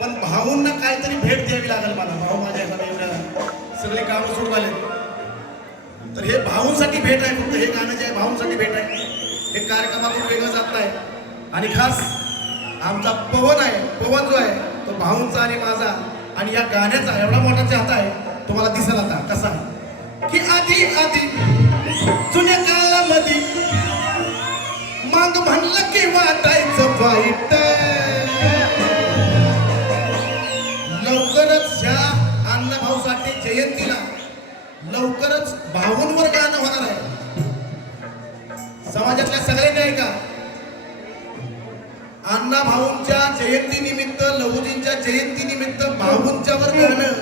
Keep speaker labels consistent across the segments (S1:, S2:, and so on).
S1: पण भाऊंना काहीतरी भेट द्यावी लागेल मला. भाऊ माझ्या एवढ्या सगळे कामं सुरू झाले तर हे भाऊंसाठी भेट आहे फक्त. हे गाणं जे आहे भाऊंसाठी भेट आहे. हे कार्यक्रमातून वेगळं जात आहे आणि खास आमचा पवन आहे. पवन जो आहे तो भाऊंचा आणि माझा. आणि या गाण्याचा एवढा मोठा चाहता आहे तुम्हाला दिसेल आता. कसा की आधी आधी जुन्या काळामध्ये मग म्हणलं की वाटायचं वाईट. लवकरच ह्या अण्णाभाऊसाठी जयंतीला लवकरच भाऊंवर गाणं होणार आहे. समाजातल्या सगळ्यांनी ऐका. अण्णा भाऊंच्या जयंती निमित्त लहुजींच्या जयंती निमित्त भाऊंच्यावर गाणं.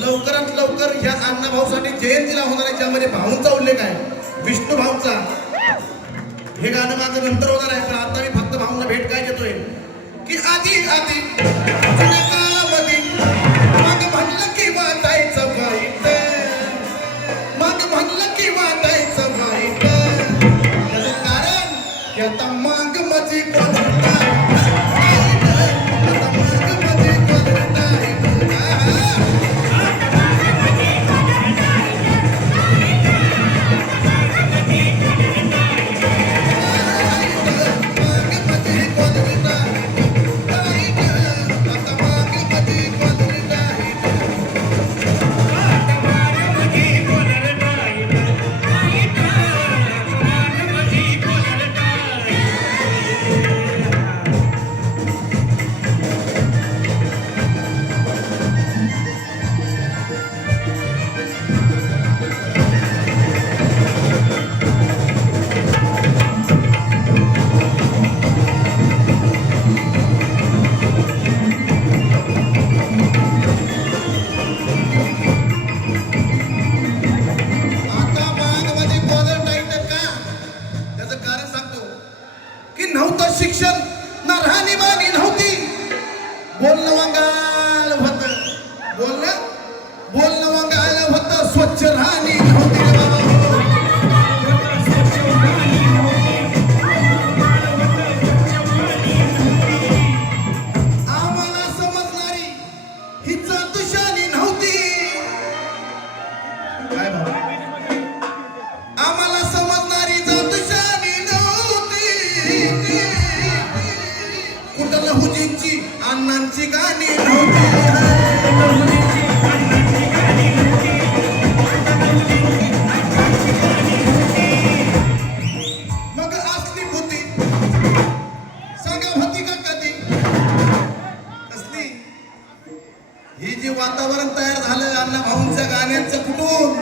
S1: लवकरात लवकर ह्या अण्णा भाऊसाठी जयंतीला होणार आहे ज्यामध्ये भाऊंचा उल्लेख आहे विष्णू भाऊंचा हे गाणं माझं नंतर होणार आहे पण आता मी फक्त भाऊंना भेट काय देतोय. की आधी आधी की आता मग 我来玩干。अण्णांची गाणी नव्हती. होती. का वातावरण तयार झालं अण्णा भाऊंच्या गाण्यांचं कुठून